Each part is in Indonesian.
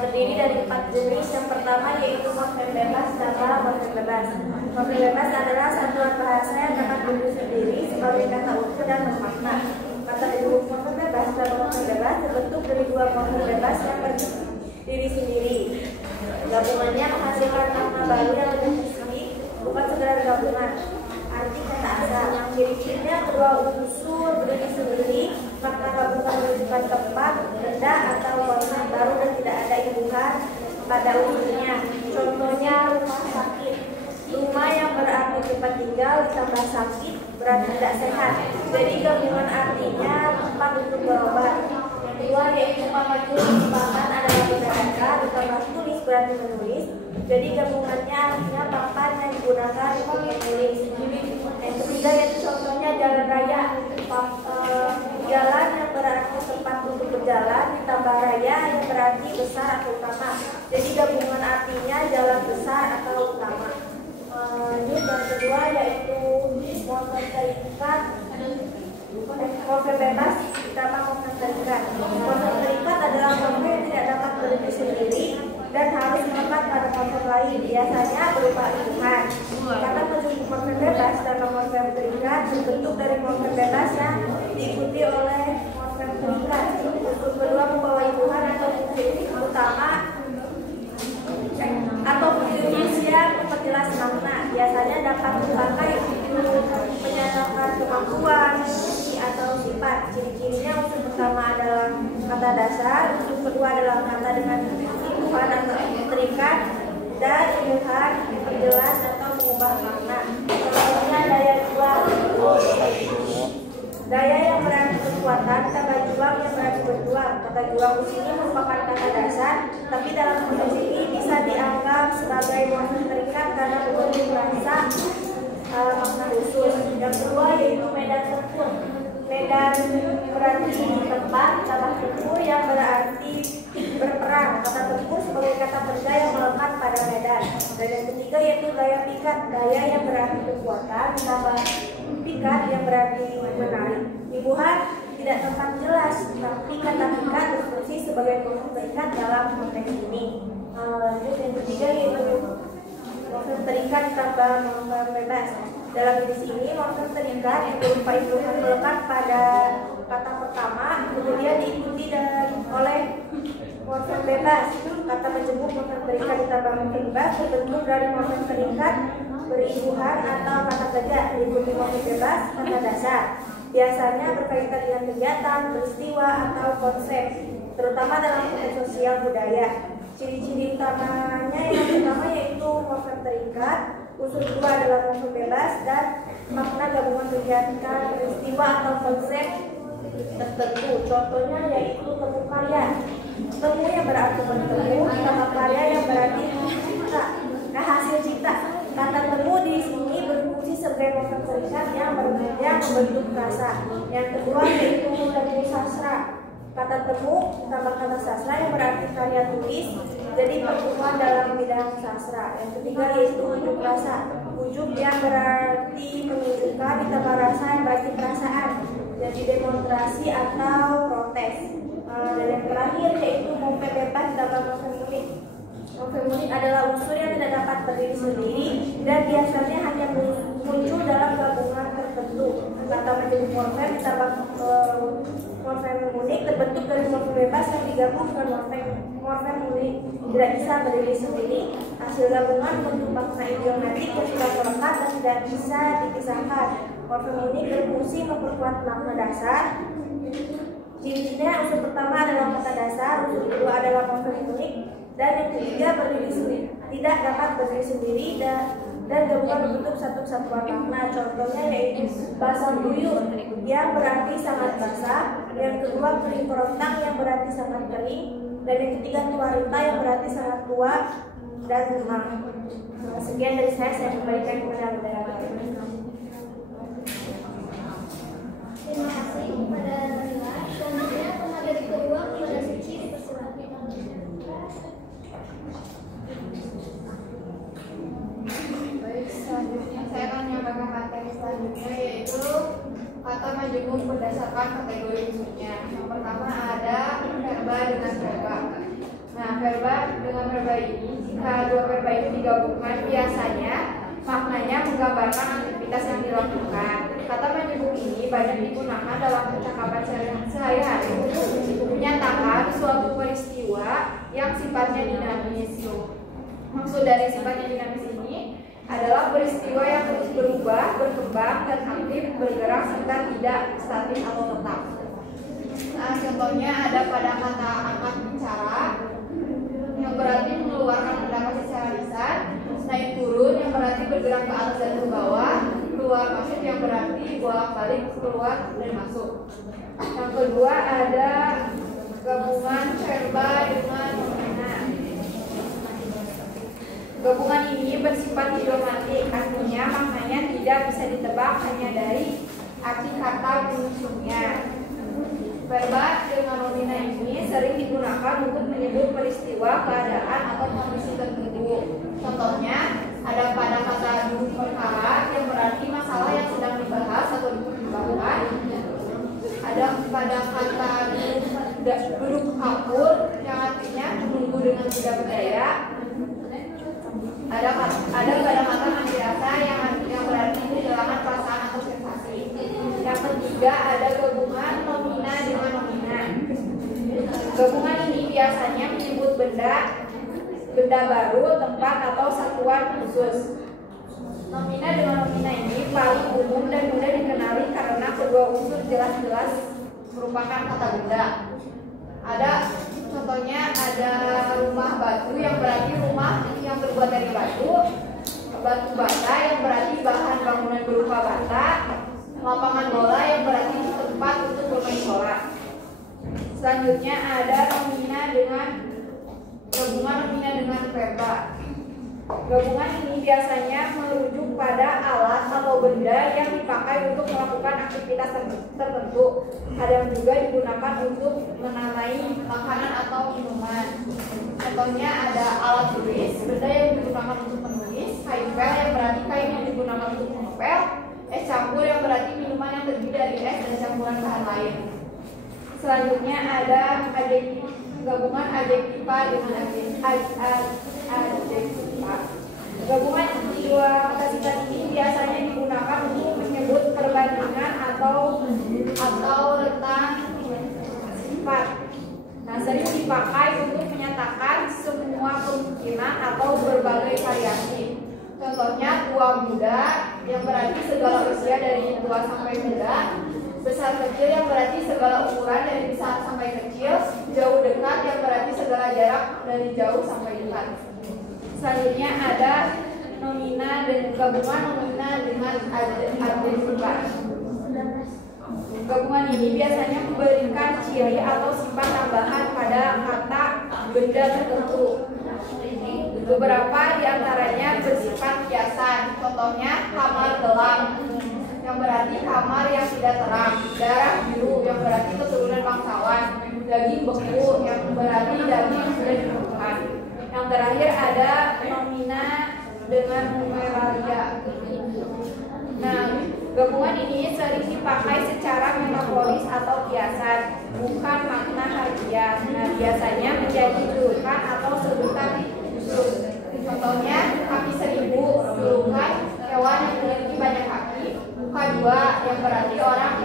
Terdiri dari 4 jenis. Yang pertama yaitu morfem bebas dan morfem bebas. Morfem bebas adalah satuan bahasa yang dapat berdiri sendiri sebagai kata unsur dan bermakna. Kata bentuk morfem bebas dan morfem bebas terbentuk dari 2 morfem bebas yang berdiri sendiri. Gabungannya menghasilkan makna baru yang lebih spesifik, bukan sekedar gabungan. Arti kata asal. Ciri-cirinya kedua unsur berdiri sendiri, makna gabungan menunjukkan tempat, benda atau konsep baru dan tidak ada imbuhan pada unsurnya. Contohnya rumah sakit. Rumah yang berarti tempat tinggal ditambah sakit berarti tidak sehat. Jadi gabungan artinya tempat untuk berobat. Yang kedua yaitu papan adalah benda ditambah tulis berarti menulis. Jadi gabungannya artinya papan yang digunakan untuk menulis. Yang ketiga yaitu contohnya jalan raya. Jalan yang berarti tempat untuk berjalan ditambah raya yang berarti besar atau utama. Jadi gabungan artinya jalan besar atau utama. Lanjut yang kedua yaitu morfem terikat, morfem bebas ditambah morfem terikat. Morfem terikat adalah morfem yang tidak dapat berdiri sendiri dan harus melekat pada morfem lain, biasanya berupa imbuhan. Kata penjumlah morfem bebas dan morfem terikat terbentuk dari morfem bebas yang diikuti oleh morfem terikat. Unsur kedua membawa imbuhan atau fungsi utama atau fungsi yang memperjelas makna. Biasanya dapat dipakai untuk menyatakan kemampuan, fungsi atau sifat. Ciri-cirinya unsur pertama adalah kata dasar, unsur kedua adalah kata dengan imbuhan atau terikat, dan imbuhan memperjelas atau mengubah makna. Contohnya daya juang. Daya yang berarti kekuatan, kata juang yang berarti berjuang. Kata juang di sini merupakan kata dasar, tapi dalam konteks ini bisa dianggap sebagai morfem terikat karena mengandung rasa makna khusus. Yang kedua yaitu medan tempur. Medan berarti tempat, kata tempur yang berarti berperang. Kata tempur sebagai kata kerja yang melekat pada medan. Dan yang ketiga yaitu daya pikat. Daya yang berarti kekuatan ditambah pikat yang berarti menarik. Imbuhan tidak tempat jelas, tapi kata pikat berfungsi sebagai morfem terikat dalam konteks ini. Lanjut yang ketiga yaitu morfem terikat tambah morfem bebas. Dalam jenis ini morfem terikat yang berupa imbuhan melekat pada kata pertama, kemudian diikuti oleh morfem bebas. Kata menjemput morfem terikat ditambah morfem bebas terbentuk dari morfem terikat berimbuhan atau kata kerja, diikuti morfem bebas kata dasar. Biasanya berkaitan dengan kegiatan, peristiwa atau konsep, terutama dalam konteks sosial budaya. Ciri-ciri utamanya yang pertama yaitu morfem terikat, unsur kedua adalah morfem bebas, dan makna gabungan kegiatan, peristiwa atau konsep tertentu. Contohnya yaitu temu karya. Temu yang berarti bertemu, sama karya yang berarti cipta. Nah, hasil cipta. Kata temu di sini berfungsi sebagai morfem terikat yang membentuk rasa. Yang kedua yaitu temu sastra. Kata temu tambah kata sastra yang berarti karya tulis, jadi pertemuan dalam bidang sastra. Yang ketiga yaitu ujuk rasa. Ujuk yang berarti menunjukkan, ditambah rasa yang berarti perasaan, jadi demonstrasi atau protes. Dan yang terakhir yaitu morfem bebas ditambah morfem unik. Morfem unik adalah unsur yang tidak dapat berdiri sendiri dan biasanya hanya muncul dalam gabungan tertentu. Kata menjadi morfem ditambah morfem unik terbentuk dari morfem bebas yang digabung dengan morfem unik tidak bisa berdiri sendiri. Hasil gabungan bentuk makna idiomatik yang sudah melekat dan tidak bisa dipisahkan. Morfem unik berfungsi memperkuat makna dasar. Ciri-cirinya unsur pertama adalah kata dasar, unsur kedua adalah morfem unik, dan yang ketiga berdiri sendiri, tidak dapat berdiri sendiri dan gabungan membentuk satu kesatuan makna. Contohnya yaitu basah buyur yang berarti sangat basah, yang kedua kering kerontang yang berarti sangat kering, dan yang ketiga tua renta yang berarti sangat tua dan lemah. Sekian dari saya kembalikan kepada moderator. Terima kasih kepada Nila. Selanjutnya pemateri kedua kepada Suci dipersilakan. Baik, selanjutnya saya akan menyampaikan materi selanjutnya yaitu kata majemuk berdasarkan kategori unsurnya. Yang pertama ada verba dengan verba. Nah, verba dengan verba ini, jika dua verba itu digabungkan, biasanya maknanya menggambarkan aktivitas yang dilakukan. Kata majemuk ini banyak digunakan dalam percakapan sehari-hari untuk menyatakan suatu peristiwa yang sifatnya dinamis. Maksud dari sifatnya dinamis ini adalah peristiwa yang terus berubah, berkembang, dan aktif bergerak serta tidak statis atau tetap. Nah, contohnya ada pada kata angkat bicara yang berarti mengeluarkan pendapat secara lisan, naik turun yang berarti bergerak ke atas dan ke bawah, keluar masuk yang berarti bolak-balik keluar dan masuk. Yang kedua ada gabungan verba dengan nomina. Gabungan ini bersifat idiomatik, artinya maknanya tidak bisa ditebak hanya dari arti kata unsurnya. Verba dengan nomina ini sering digunakan untuk menyebut peristiwa, keadaan, atau kondisi tertentu. Contohnya ada pada kata duduk perkara yang berarti masalah yang sedang dibahas atau dipertimbangkan. Ada pada kata duduk kapur yang artinya menunggu dengan tidak berdaya. Ada pada kata mandirasa yang berarti kehilangan perasaan atau sensasi. Yang ketiga ada gabungan nomina dengan nomina. Gabungan ini biasanya menyebut benda baru, tempat, atau satuan khusus. Nomina dengan nomina ini paling umum dan mudah dikenali karena kedua unsur jelas-jelas merupakan kata benda. Ada contohnya ada rumah batu yang berarti rumah yang terbuat dari batu, batu bata yang berarti bahan bangunan berupa bata, lapangan bola yang berarti tempat untuk bermain bola. Selanjutnya ada gabungan nomina dengan verba. Gabungan ini biasanya merujuk pada alat atau benda yang dipakai untuk melakukan aktivitas tertentu. Ada yang juga digunakan untuk menamai makanan atau minuman. Contohnya ada alat tulis, benda yang digunakan untuk menulis, kain pel yang berarti kain yang digunakan untuk mengepel, es campur yang berarti minuman yang terdiri dari es dan campuran bahan lain. Selanjutnya ada gabungan adjektiva dengan adjektiva. Gabungan dua kata sifat ini biasanya digunakan untuk menyebut perbandingan atau rentang sifat. Nah, sering dipakai untuk menyatakan semua kemungkinan atau berbagai variasi. Contohnya tua muda yang berarti segala usia dari tua sampai muda, besar kecil yang berarti segala ukuran dari besar sampai kecil, jauh dekat yang berarti segala jarak dari jauh sampai dekat. Selanjutnya ada nomina dan gabungan nomina dengan adjektiva. Gabungan ini biasanya memberikan ciri atau sifat tambahan pada kata benda tertentu. Beberapa diantaranya bersifat kiasan. Contohnya kamar gelap yang berarti kamar yang tidak terang, darah biru yang berarti keturunan bangsawan, daging beku yang berarti daging sudah dibekukan. Yang terakhir ada nomina dengan numeralia. Nah, gabungan ini sering dipakai secara metaforis atau kiasan, bukan makna harfiah. Nah, biasanya menjadi julukan atau sebutan khusus. Contohnya, kaki 1000, julukan hewan yang memiliki banyak kaki. Muka 2 yang berarti orang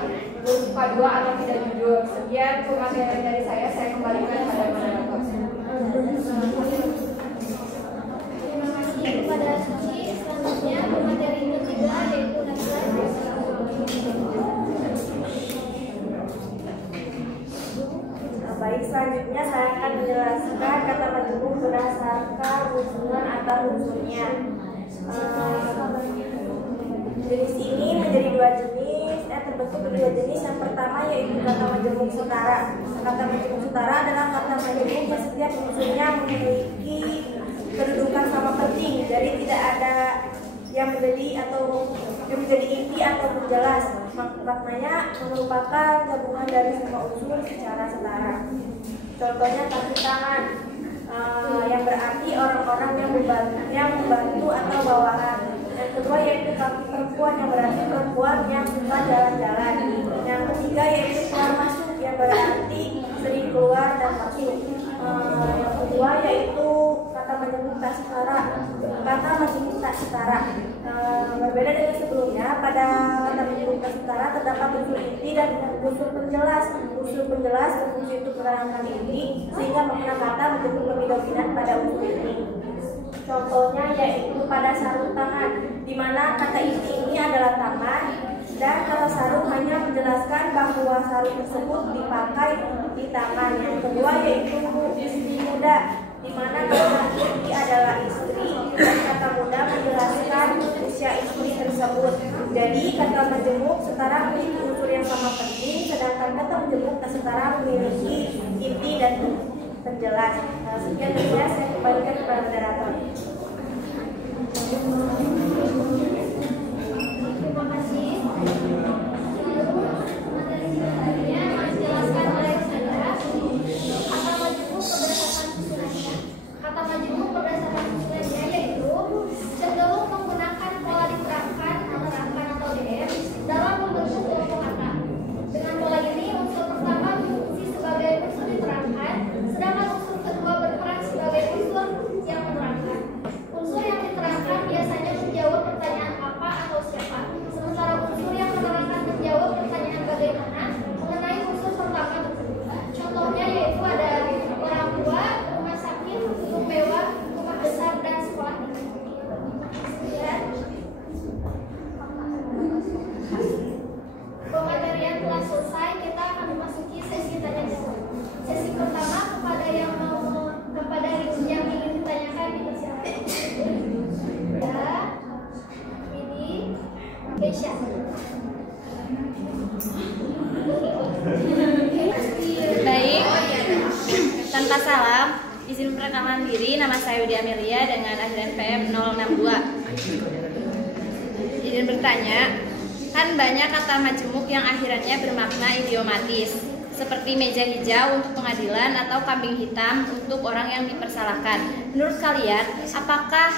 bermuka 2 atau tidak jujur. Sekian pemaparan dari saya kembalikan pada moderator. Terima kasih kepada Suci. Selanjutnya pemateri ketiga yaitu laki-laki. Baik, selanjutnya saya akan menjelaskan kata majemuk berdasarkan hubungan antar unsurnya. Jenis ini menjadi dua jenis, terbentuk dua jenis. Yang pertama yaitu kata majemuk setara. Kata majemuk setara adalah kata majemuk yang setiap unsurnya memiliki kedudukan sama penting, jadi tidak ada yang menjadi inti atau menjelas. Maknanya merupakan gabungan dari semua unsur secara setara. Contohnya kaki tangan, yang berarti orang-orang yang membantu atau bawahan. Yang kedua yaitu kaki perempuan, yang berarti perempuan yang suka jalan-jalan. Yang ketiga yaitu keluar masuk, yang berarti sering keluar dan masuk. Yang kedua yaitu kata majemuk tak setara. Kata majemuk tak setara berbeda dengan sebelumnya. Pada kata majemuk tak setara terdapat unsur inti dan unsur penjelas. Unsur penjelas berfungsi untuk menerangkan inti, sehingga makna kata majemuk lebih dominan pada unsur inti. Contohnya yaitu pada sarung tangan, di mana kata inti ini adalah tangan, dan kata sarung hanya menjelaskan bahwa sarung tersebut dipakai di tangan. Yang kedua yaitu istri muda, di mana kata inti adalah istri dan kata muda menjelaskan usia istri tersebut. Jadi kata majemuk setara memiliki unsur yang sama penting, sedangkan kata majemuk tak setara memiliki inti dan penjelas. Sekian dari saya kembalikan kepada moderator. Terima kasih. Materi selanjutnya dijelaskan oleh saya. Kata majemuk berdasarkan susunannya. Kata majemuk berdasarkan susunannya yaitu cenderung menggunakan pola diterangkan, menerangkan atau DM dalam membentuk kelompok kata. Dengan pola ini unsur pertama berfungsi sebagai unsur diterangkan, sedangkan unsur kedua berperan sebagai unsur yang menerangkan. Unsur yang diterangkan biasanya menjawab pertanyaan apa atau siapa, sementara unsur yang menerangkan menjawab pertanyaan bagaimana mengenai unsur pertama tersebut. Contohnya yaitu ada orang tua, rumah sakit, gedung mewah, rumah besar, dan sekolah tinggi. Kemudian pematerian telah selesai, kita akan memasuki sesi tanya jawab. Sesi pertama kepada yang ingin ditanyakan dipersilakan. Ya, ini Keisha. Baik, tanpa salam, izin perkenalan diri. Nama saya Widya Amelia dengan akhiran PM 062. Izin bertanya, kan banyak kata majemuk yang akhirannya bermakna idiomatis, seperti meja hijau untuk pengadilan atau kambing hitam untuk orang yang dipersalahkan. Menurut kalian, apakah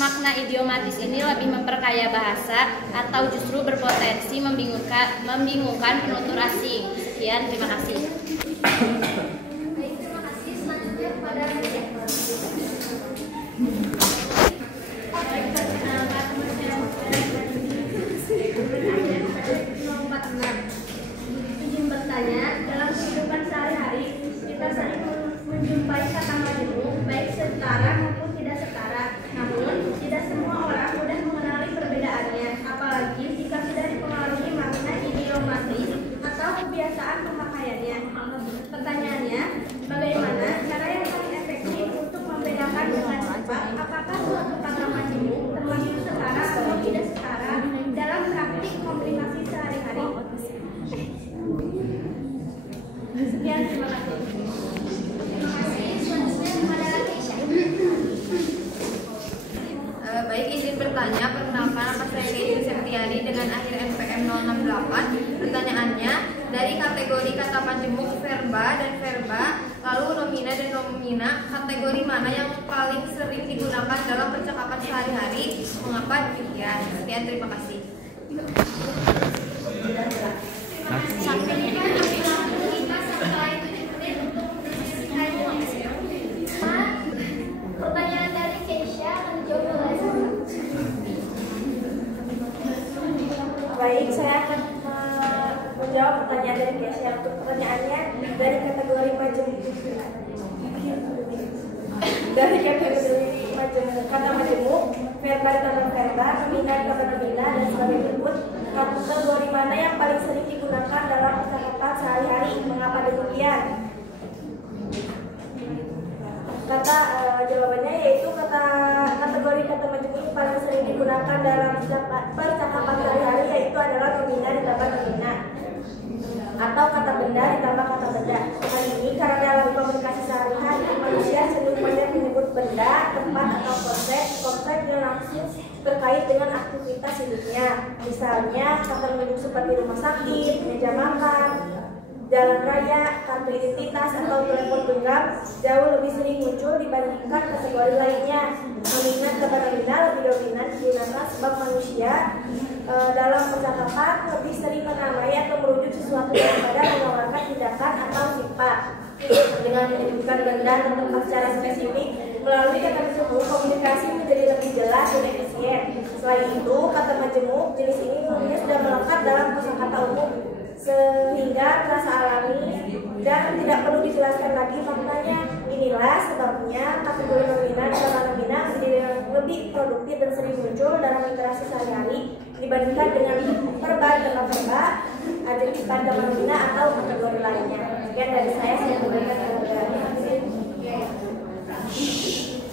makna idiomatis ini lebih memperkaya bahasa atau justru berpotensi membingungkan penutur asing? Sekian, terima kasih. Baik, terima kasih. Selanjutnya kepada izin bertanya, dalam kehidupan sehari-hari kita sering menjumpai kata majemuk baik setara maupun tidak setara. Namun tidak semua orang mudah mengenali perbedaannya, apalagi jika sudah dipengaruhi makna idiomatis atau kebiasaan pemakaiannya. Baik, izin bertanya, perkenalkan nama saya Dewi Septiani dengan akhir NPM 068. Pertanyaannya, dari kategori kata majemuk verba dan verba, lalu nomina dan nomina, kategori mana yang paling sering digunakan dalam percakapan sehari-hari? Mengapa demikian? Sekian, terima kasih. Pertanyaan dari Keisha akan dijawab oleh Baik, saya akan menjawab pertanyaan dari Keisha. Untuk pertanyaannya, dari kategori majemuk kata majemuk, verba ditambah verba, nomina ditambah nomina, dan sebagai berikut. Kategori mana yang paling sering digunakan dalam percakapan sehari-hari? Mengapa demikian? Jawabannya yaitu kategori kata majemuk yang paling sering digunakan dalam percakapan sehari-hari yaitu adalah nomina ditambah nomina atau kata benda ditambah kata benda. Hal ini karena dalam komunikasi sehari-hari manusia cenderung banyak menyebut benda, tempat atau konsep yang langsung terkait dengan aktivitas hidupnya. Misalnya kata penduduk seperti rumah sakit, meja makan, jalan raya, kartu identitas, atau telepon genggam jauh lebih sering muncul dibandingkan kategori lainnya. Nomina atau nomina lebih dominan digunakan sebab manusia dalam percakapan lebih sering menamai atau merujuk sesuatu daripada mengeluarkan tindakan atau sifat. Dengan menyebutkan benda atau tempat secara spesifik melalui kata majemuk, komunikasi menjadi lebih jelas dan efisien. Selain itu, kata majemuk jenis ini umumnya sudah melekat dalam kosakata umum sehingga terasa alami dan tidak perlu dijelaskan lagi maknanya. Inilah sebabnya kategori nomina dan nomina menjadi lebih produktif dan sering muncul dalam interaksi sehari-hari dibandingkan dengan verba dan verba, adjektif dan nomina atau kategori lainnya. Sekian dari saya memberikan jawabannya.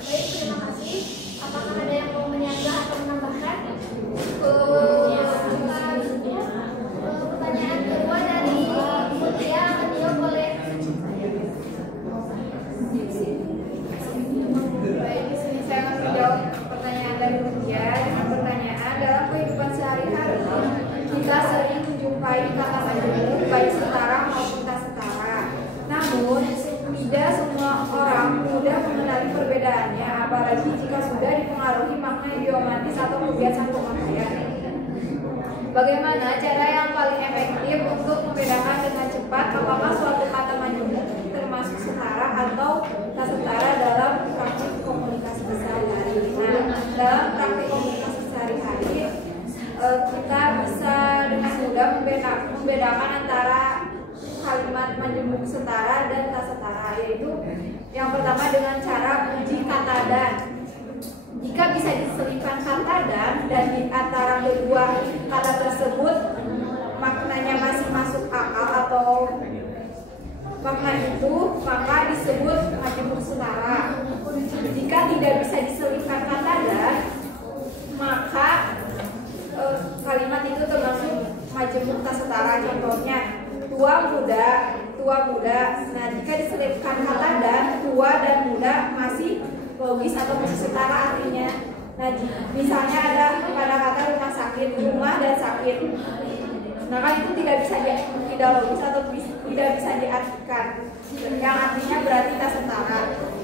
Baik, terima kasih. Apakah ada yang mau menyanggah atau menambahkan? Pertanyaan kedua dari Mutia akan dijawab oleh Baik, di sini saya akan menjawab pertanyaan dari Mutia dengan pertanyaan, dalam kehidupan sehari-hari kita sering menjumpai kata majemuk baik setara maupun tak setara. Namun, tidak semua orang mudah mengenali perbedaannya, apalagi jika sudah dipengaruhi makna idiomatis atau kebiasaan pemakaian. Bagaimana cara yang paling efektif untuk membedakan dengan cepat apakah suatu kata majemuk termasuk setara atau tak setara dalam praktik komunikasi sehari-hari? Nah, dalam praktik komunikasi sehari-hari kita bisa dengan mudah membedakan antara kalimat majemuk setara dan tak setara, yaitu yang pertama dengan cara uji kata dan. Jika bisa diselipkan kata dan di antara kedua kata tersebut maknanya masih masuk akal atau makna itu, maka disebut majemuk setara. Jika tidak bisa diselipkan kata dan, maka kalimat itu termasuk majemuk tak setara. Contohnya tua muda. Nah, jika diselipkan kata dan, tua dan muda masih logis atau masih setara artinya. Nah, misalnya ada pada kata rumah sakit, rumah dan sakit. Nah, kan itu tidak logis atau tidak bisa diartikan, yang artinya berarti tak setara.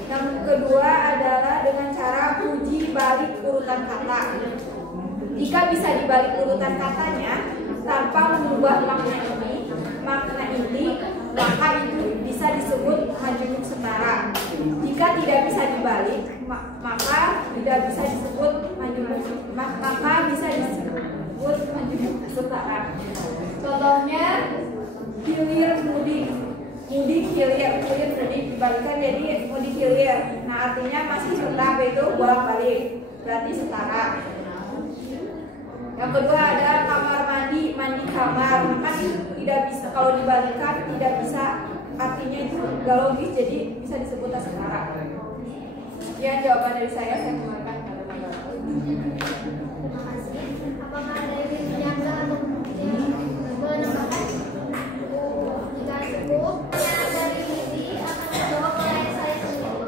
Yang kedua adalah dengan cara uji balik urutan kata. Jika bisa dibalik urutan katanya tanpa mengubah makna inti, maka itu bisa disebut majemuk setara. Jika tidak bisa dibalik, maka tidak bisa disebut majemuk setara. Contohnya hilir mudik hilir mudik dibalikkan jadi mudik hilir. Nah, artinya masih tetap itu bolak-balik, berarti setara. Yang kedua ada kamar mandi kamar. Maka tidak bisa, kalau dibalikkan tidak bisa, artinya itu gak logis, jadi bisa disebut tak setara. Ya, jawaban dari saya kembalikan kepada Bapak. terima kasih. Apakah ada yang menyanggah atau menambahkan? Jika cukup, pertanyaan dari Lidi akan dijawab oleh saya sendiri.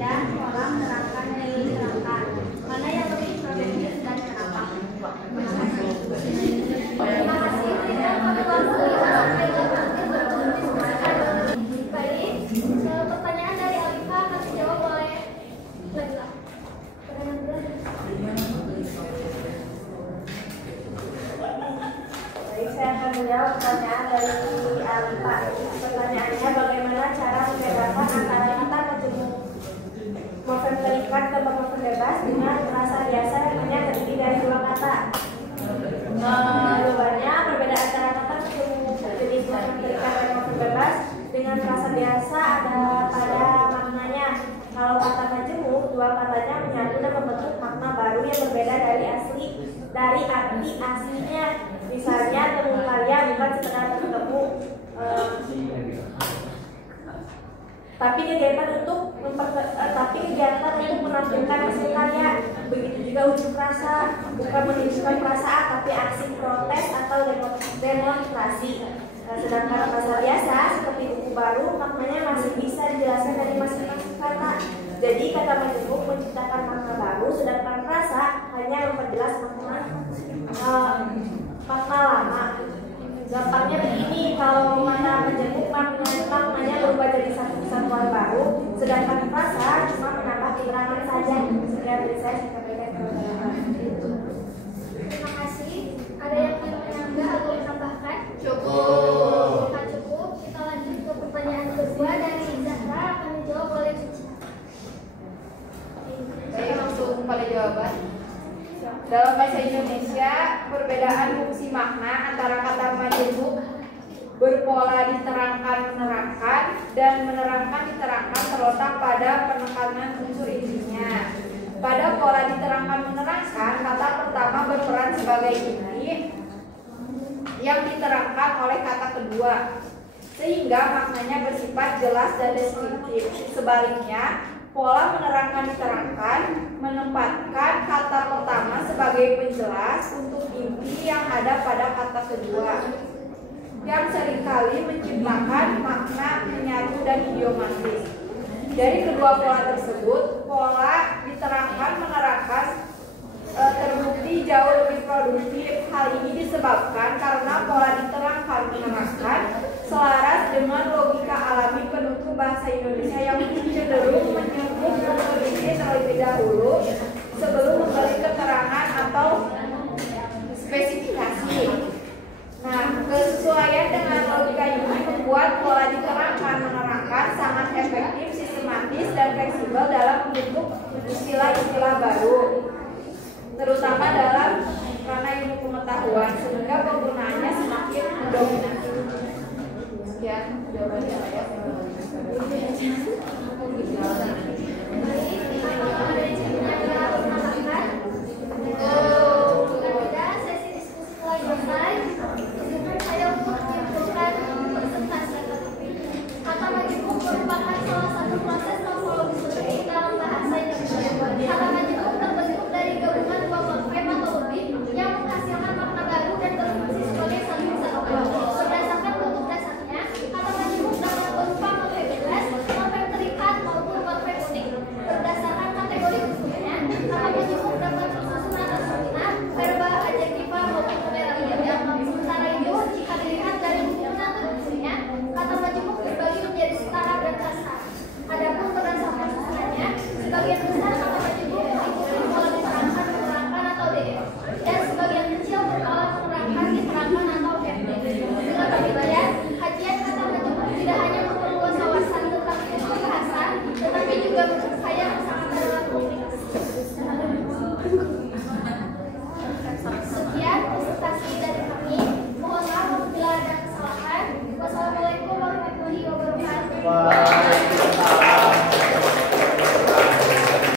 dan pola menerangkan yang diterangkan. Mana yang lebih produktif dan kenapa? Terima kasih. Tidak kami wakili baik, pertanyaan dari Alifa akan dijawab oleh Ladla. Baik, saya akan menjawab pertanyaan dari Alifa. Pertanyaannya, bagaimana cara membedakan antara kata majemuk morfem terikat atau morfem bebas dengan frasa biasa yang hanya terdiri dari dua kata? Jawabannya, perbedaan antara kata majemuk jenis morfem terikat dan morfem bebas dengan frasa biasa ada pada maknanya. Kalau kata majemuk, dua katanya menyatu dan membentuk makna baru yang berbeda dari arti aslinya. Misalnya, temu karya bukan sekedar bertemu, tapi kegiatan untuk menampilkan hasil karya. Begitu juga unjuk rasa, bukan menunjukkan perasaan tapi aksi protes atau demonstrasi. Sedangkan frasa biasa seperti buku baru, maknanya masih bisa dijelaskan dari masing-masing kata. Jadi kata majemuk menciptakan makna baru, sedangkan frasa hanya memperjelas makna lama. Gampangnya begini, kalau kata majemuk maknanya berubah jadi satu kesatuan baru, sedangkan frasa cuma menambah keterangan saja. Sekian dari saya sampaikan. Terima kasih. Ada yang ingin menambah atau menambahkan? Cukup. Jika cukup, kita lanjut ke pertanyaan kedua dari Zahra, akan dijawab oleh Cici. Saya langsung pada jawaban. Dalam bahasa Indonesia, perbedaan fungsi makna antara kata majemuk berpola diterangkan-menerangkan dan menerangkan-diterangkan terletak pada penekanan unsur intinya. Pada pola diterangkan-menerangkan, kata pertama berperan sebagai inti yang diterangkan oleh kata kedua, sehingga maknanya bersifat jelas dan deskriptif. Sebaliknya, pola menerangkan-diterangkan menempatkan kata pertama sebagai penjelas untuk inti yang ada pada kata kedua, yang seringkali menciptakan makna menyatu dan idiomatis. Dari kedua pola tersebut, pola diterangkan-menerangkan terbukti jauh lebih produktif. Hal ini disebabkan karena pola diterangkan-menerangkan selaras dengan logika alami penutur bahasa Indonesia yang cenderung menyebut memiliki terlebih dahulu sebelum memberi keterangan atau spesifikasi. Nah, kesesuaian dengan logika ini membuat pola diterangkan-menerangkan sangat efektif, sistematis, dan fleksibel dalam membentuk istilah-istilah baru, terutama dalam ranah ilmu pengetahuan, sehingga penggunaannya semakin mendominasi. Ya, jawabannya ya.